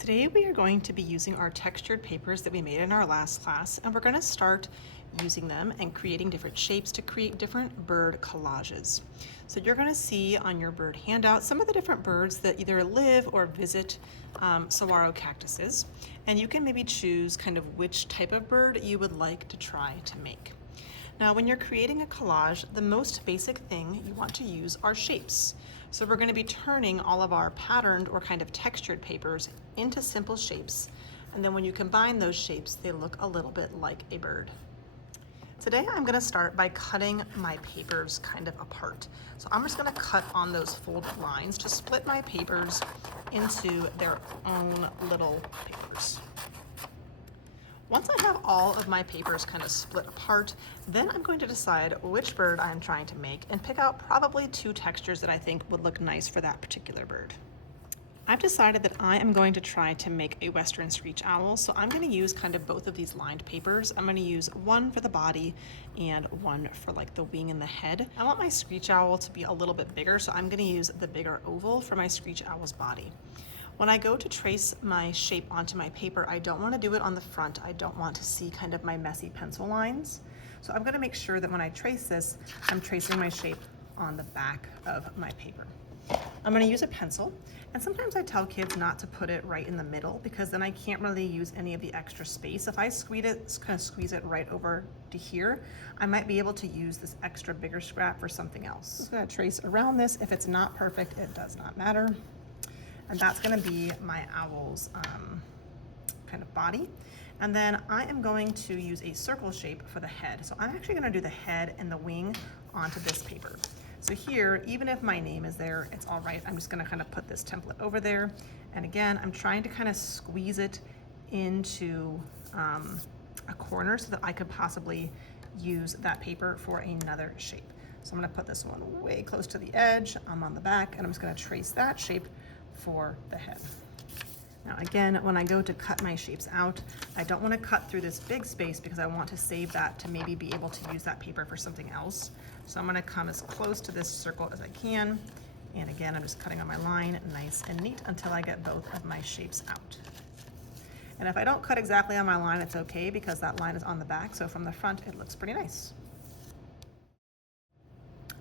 Today we are going to be using our textured papers that we made in our last class, and we're going to start using them and creating different shapes to create different bird collages. So you're going to see on your bird handout some of the different birds that either live or visit saguaro cactuses, and you can maybe choose kind of which type of bird you would like to try to make. Now, when you're creating a collage, the most basic thing you want to use are shapes. So we're going to be turning all of our patterned or kind of textured papers into simple shapes. And then when you combine those shapes, they look a little bit like a bird. Today, I'm going to start by cutting my papers kind of apart. So I'm just going to cut on those folded lines to split my papers into their own little papers. Once I have all of my papers kind of split apart, then I'm going to decide which bird I'm trying to make and pick out probably two textures that I think would look nice for that particular bird. I've decided that I am going to try to make a western screech owl, so I'm going to use kind of both of these lined papers. I'm going to use one for the body and one for like the wing and the head. I want my screech owl to be a little bit bigger, so I'm going to use the bigger oval for my screech owl's body. When I go to trace my shape onto my paper, I don't want to do it on the front. I don't want to see kind of my messy pencil lines. So I'm going to make sure that when I trace this, I'm tracing my shape on the back of my paper. I'm going to use a pencil, and sometimes I tell kids not to put it right in the middle because then I can't really use any of the extra space. If I squeeze it right over to here, I might be able to use this extra bigger scrap for something else. I'm just going to trace around this. If it's not perfect, it does not matter. And that's going to be my owl's kind of body. And then I am going to use a circle shape for the head. So I'm actually going to do the head and the wing onto this paper. So here, even if my name is there, it's all right. I'm just going to kind of put this template over there. And again, I'm trying to kind of squeeze it into a corner so that I could possibly use that paper for another shape. So I'm going to put this one way close to the edge. I'm on the back, and I'm just going to trace that shape for the head. Now again, when I go to cut my shapes out, I don't want to cut through this big space because I want to save that to maybe be able to use that paper for something else. So I'm going to come as close to this circle as I can. And again, I'm just cutting on my line nice and neat until I get both of my shapes out. And if I don't cut exactly on my line, it's okay because that line is on the back. So from the front, it looks pretty nice.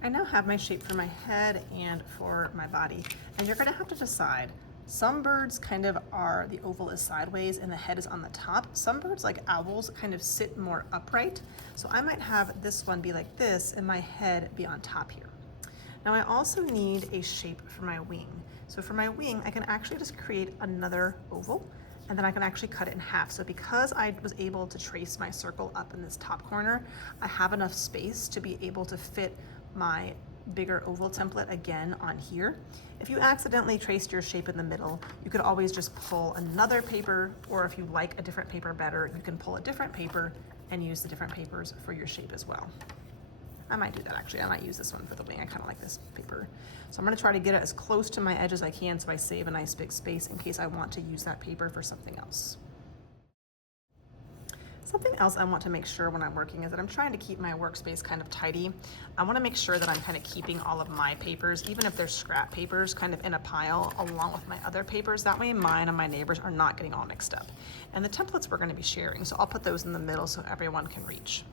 I now have my shape for my head and for my body, and you're going to have to decide. Some birds kind of are, the oval is sideways and the head is on the top. Some birds, like owls, kind of sit more upright. So I might have this one be like this and my head be on top here. Now I also need a shape for my wing. So for my wing, I can actually just create another oval, and then I can actually cut it in half. So because I was able to trace my circle up in this top corner, I have enough space to be able to fit my bigger oval template again on here. If you accidentally traced your shape in the middle, you could always just pull another paper, or if you like a different paper better, you can pull a different paper and use the different papers for your shape as well. I might do that actually. I might use this one for the wing. I kind of like this paper. So I'm going to try to get it as close to my edge as I can so I save a nice big space in case I want to use that paper for something else. Something else I want to make sure when I'm working is that I'm trying to keep my workspace kind of tidy. I want to make sure that I'm kind of keeping all of my papers, even if they're scrap papers, kind of in a pile along with my other papers. That way mine and my neighbors are not getting all mixed up. And the templates we're going to be sharing, so I'll put those in the middle so everyone can reach.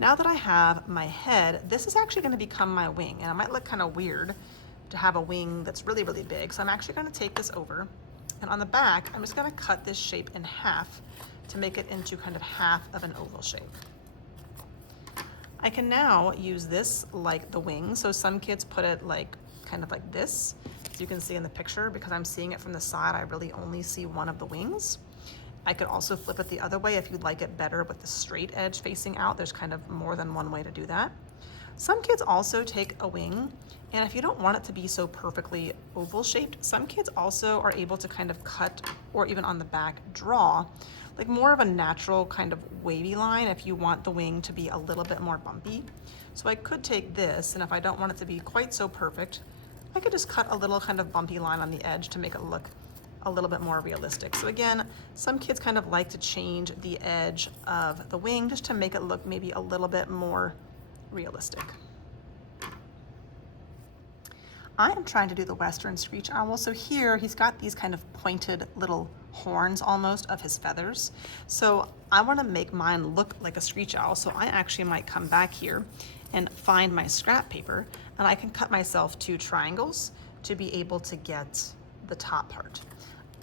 Now that I have my head, this is actually going to become my wing, and it might look kind of weird to have a wing that's really, really big. So I'm actually going to take this over, and on the back, I'm just going to cut this shape in half to make it into kind of half of an oval shape. I can now use this like the wing. So some kids put it like kind of like this, as you can see in the picture. Because I'm seeing it from the side, I really only see one of the wings. I could also flip it the other way if you'd like it better with the straight edge facing out. There's kind of more than one way to do that. Some kids also take a wing, and if you don't want it to be so perfectly oval shaped, some kids also are able to kind of cut, or even on the back draw, like more of a natural kind of wavy line if you want the wing to be a little bit more bumpy. So I could take this, and if I don't want it to be quite so perfect, I could just cut a little kind of bumpy line on the edge to make it look a little bit more realistic. So again, some kids kind of like to change the edge of the wing just to make it look maybe a little bit more realistic. I am trying to do the Western screech owl. So here he's got these kind of pointed little horns almost of his feathers. So I want to make mine look like a screech owl. So I actually might come back here and find my scrap paper, and I can cut myself 2 triangles to be able to get the top part.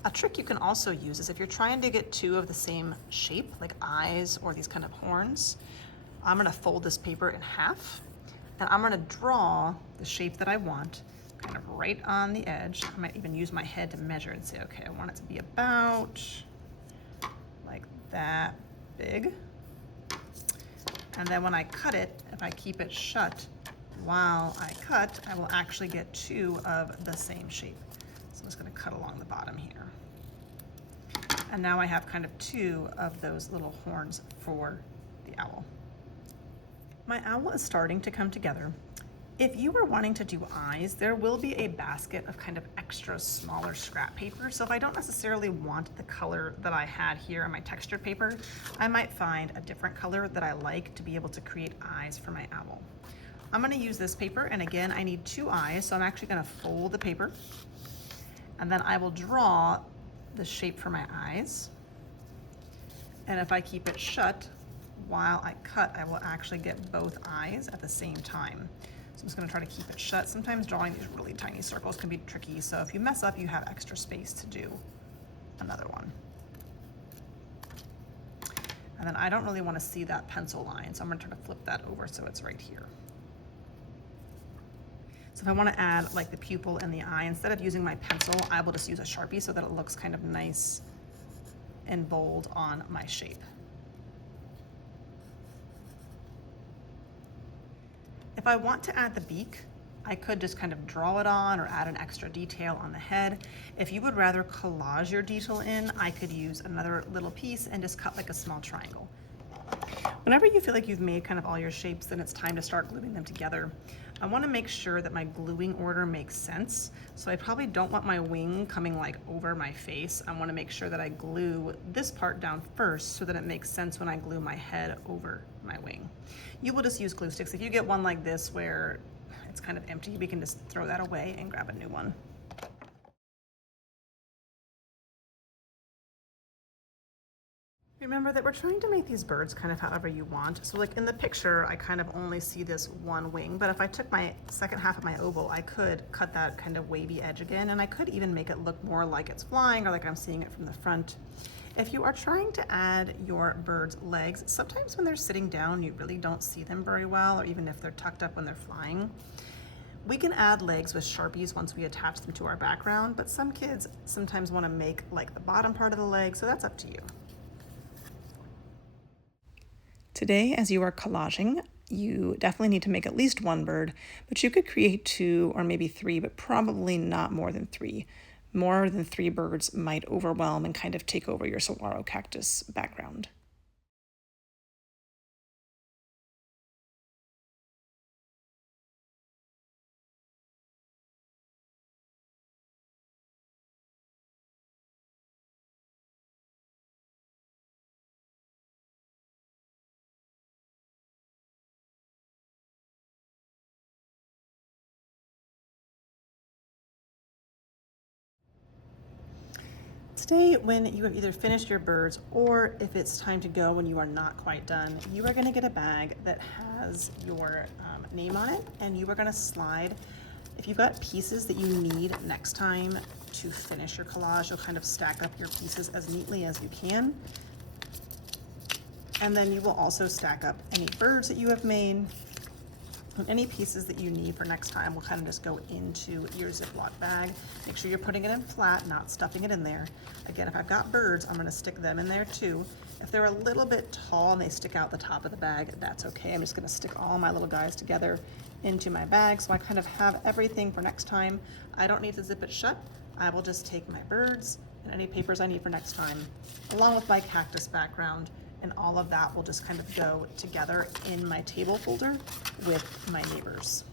A trick you can also use is if you're trying to get 2 of the same shape, like eyes or these kind of horns, I'm gonna fold this paper in half, and I'm gonna draw the shape that I want kind of right on the edge. I might even use my head to measure and say, okay, I want it to be about like that big. And then when I cut it, if I keep it shut while I cut, I will actually get 2 of the same shape. So I'm just gonna cut along the bottom here. And now I have kind of 2 of those little horns for the owl. My owl is starting to come together. If you are wanting to do eyes, there will be a basket of kind of extra smaller scrap paper. So if I don't necessarily want the color that I had here on my textured paper, I might find a different color that I like to be able to create eyes for my owl. I'm gonna use this paper, and again, I need 2 eyes, so I'm actually gonna fold the paper, and then I will draw the shape for my eyes. And if I keep it shut while I cut, I will actually get both eyes at the same time. So I'm just gonna try to keep it shut. Sometimes drawing these really tiny circles can be tricky, so if you mess up, you have extra space to do another one. And then I don't really wanna see that pencil line, so I'm gonna try to flip that over so it's right here. So if I wanna add like the pupil and the eye, instead of using my pencil, I will just use a Sharpie so that it looks kind of nice and bold on my shape. If I want to add the beak, I could just kind of draw it on or add an extra detail on the head. If you would rather collage your detail in, I could use another little piece and just cut like a small triangle. Whenever you feel like you've made kind of all your shapes, then it's time to start gluing them together. I want to make sure that my gluing order makes sense. So I probably don't want my wing coming like over my face. I want to make sure that I glue this part down first so that it makes sense when I glue my head over my wing. You will just use glue sticks. If you get one like this where it's kind of empty, we can just throw that away and grab a new one. Remember that we're trying to make these birds kind of however you want. So like in the picture, I kind of only see this one wing, but if I took my second half of my oval, I could cut that kind of wavy edge again, and I could even make it look more like it's flying or like I'm seeing it from the front. If you are trying to add your bird's legs, sometimes when they're sitting down, you really don't see them very well, or even if they're tucked up when they're flying. We can add legs with Sharpies once we attach them to our background, but some kids sometimes want to make like the bottom part of the leg, so that's up to you. Today, as you are collaging, you definitely need to make at least 1 bird, but you could create 2 or maybe 3, but probably not more than 3. More than 3 birds might overwhelm and kind of take over your saguaro cactus background. Today, when you have either finished your birds or if it's time to go when you are not quite done, you are going to get a bag that has your name on it, and you are going to slide. If you've got pieces that you need next time to finish your collage, you'll kind of stack up your pieces as neatly as you can. And then you will also stack up any birds that you have made. And any pieces that you need for next time will kind of just go into your Ziploc bag. Make sure you're putting it in flat, not stuffing it in there. Again, if I've got birds, I'm gonna stick them in there too. If they're a little bit tall and they stick out the top of the bag, that's okay. I'm just gonna stick all my little guys together into my bag so I kind of have everything for next time. I don't need to zip it shut. I will just take my birds and any papers I need for next time, along with my cactus background, and all of that will just kind of go together in my table folder with my neighbors.